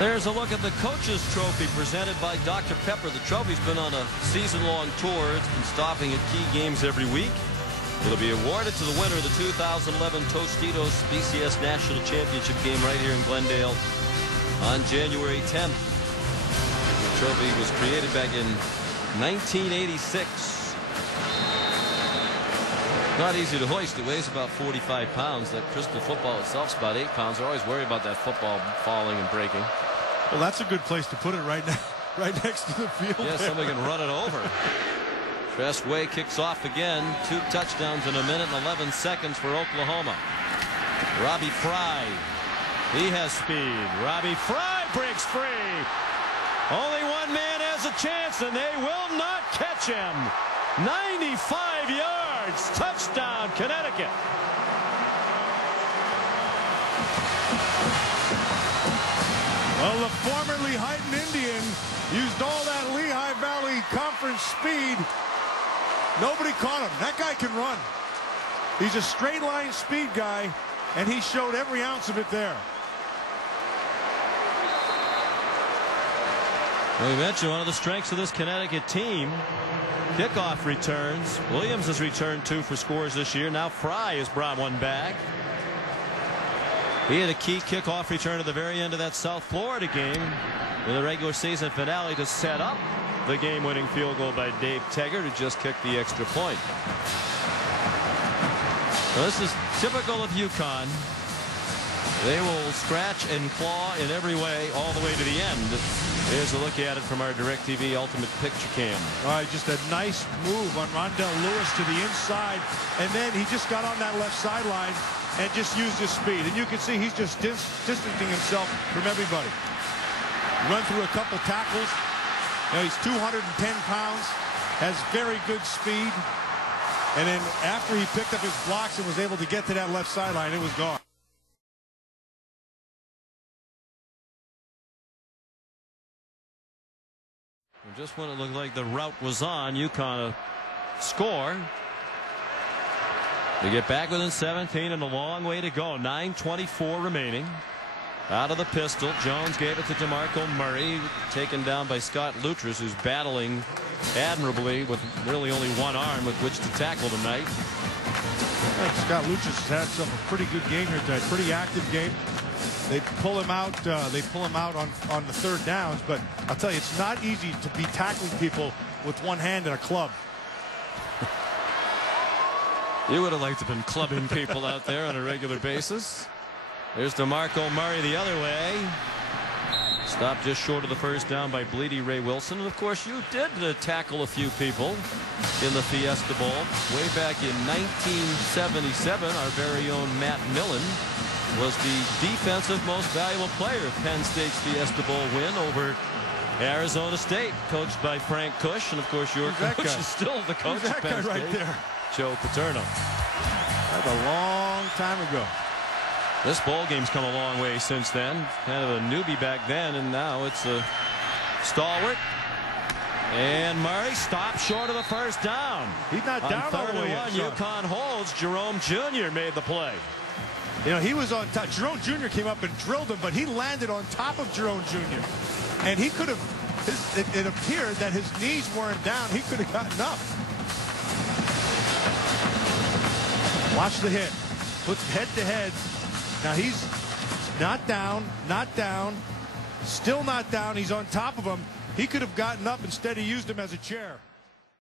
There's a look at the Coach's Trophy presented by Dr. Pepper. The trophy's been on a season-long tour. It's been stopping at key games every week. It'll be awarded to the winner of the 2011 Tostitos BCS National Championship game right here in Glendale on January 10th. The trophy was created back in 1986. Not easy to hoist. It weighs about 45 pounds. That crystal football itself is about 8 pounds. They're always worried about that football falling and breaking. Well, that's a good place to put it right now, right next to the field. Yeah, somebody can run it over. Tress Way kicks off again. 2 touchdowns in a minute and 11 seconds for Oklahoma. Robbie Frey. He has speed. Robbie Frey breaks free. Only one man has a chance, and they will not catch him. 95 yards. Touchdown, Connecticut. Well, the former Lehighton Indian used all that Lehigh Valley Conference speed. Nobody caught him. That guy can run. He's a straight line speed guy, and he showed every ounce of it there. We mentioned one of the strengths of this Connecticut team. Kickoff returns. Williams has returned 2 for scores this year. Now Frey has brought one back. He had a key kickoff return at the very end of that South Florida game in the regular season finale to set up the game-winning field goal by Dave Teggart, who just kicked the extra point. Well, this is typical of UConn. They will scratch and claw in every way all the way to the end. Here's a look at it from our DirecTV Ultimate Picture Cam. All right, just a nice move on Rondell Lewis to the inside, and then he just got on that left sideline and just used his speed. And you can see he's just distancing himself from everybody. Run through a couple tackles. You know, he's 210 pounds, has very good speed. And then after he picked up his blocks and was able to get to that left sideline, it was gone. Just when it looked like the route was on, UConn score. They get back within 17 and a long way to go. 9:24 remaining. Out of the pistol, Jones gave it to DeMarco Murray, taken down by Scott Luttress, who's battling admirably with really only one arm with which to tackle tonight. I think Scott Luttress has had a pretty good game here tonight. Pretty active game. They pull him out. On the third downs. But I'll tell you, it's not easy to be tackling people with one hand and a club. You would have liked to have been clubbing people out there on a regular basis. There's DeMarco Murray the other way. Stopped just short of the first down by Bleedy Ray Wilson. And of course, you did tackle a few people in the Fiesta Bowl. Way back in 1977, our very own Matt Millen was the defensive most valuable player of Penn State's Fiesta Bowl win over Arizona State, coached by Frank Kush. And of course, your coach is still the coach of Penn State. Right there? Joe Paterno. That's a long time ago. This bowl game's come a long way since then. Kind of a newbie back then, and now it's a stalwart. And Murray stopped short of the first down. He's not down all the way yet. UConn holds. Jerome Jr. made the play. You know, he was on top. Jerome Jr. came up and drilled him, but he landed on top of Jerome Jr. And he could have, it appeared that his knees weren't down. He could have gotten up. Watch the hit. Puts head to head. Now he's not down, still not down. He's on top of him. He could have gotten up. Instead, he used him as a chair.